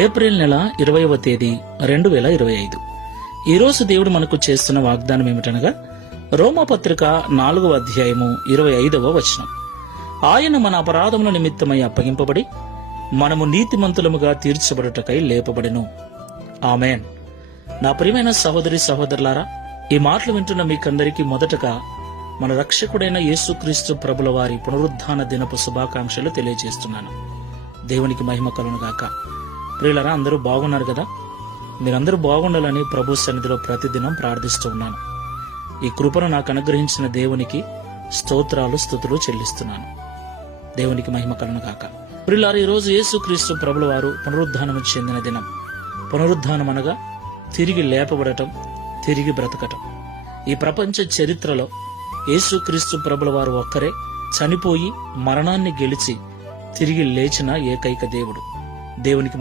April నెల 20వ తేదీ 2025. ఈరోజు దేవుడు మనకు చేస్తున్న వాగ్దానం ఏమిటనగా రోమాపత్రిక 4వ అధ్యాయము 25వ వచనం. ఆయన మన అపరాధముల నిమిత్తమై అప్పగింపబడి మనము నీతిమంతులముగా తీర్చబడుటకై లేపబడెను. ఆమేన్. నా ప్రియమైన సహోదరి సహోదరులారా, ఈ మాటలు వింటున్న మీకందరికీ మొదటగా మన రక్షకుడైన యేసుక్రీస్తు ప్రభుల వారి పునరుద్ధాన దినపు శుభాకాంక్షలు తెలియజేస్తున్నాను. దేవునికి మహిమ కలుగునుగాక. ప్రియులారా, అందరూ బాగున్నారు కదా? మీరందరూ బాగుండాలని ప్రభు సన్నిధిలో ప్రతిదినం ప్రార్థిస్తూ ఉన్నాను. ఈ కృపను నాకు అనుగ్రహించిన దేవునికి స్తోత్రాలు స్తుతులు చెల్లిస్తున్నాను. దేవునికి మహిమ కలుగునుగాక. ప్రియులారా, ఈరోజు యేసుక్రీస్తు ప్రభుల వారు పునరుద్ధానము చెందిన దినం. పునరుద్ధానం అనగా తిరిగి లేపబడటం, తిరిగి బ్రతకటం. ఈ ప్రపంచ చరిత్రలో యేసుక్రీస్తు ప్రభుల వారు ఒక్కరే చనిపోయి మరణాన్ని గెలిచి తిరిగి లేచిన ఏకైక దేవుడు. దేవునికి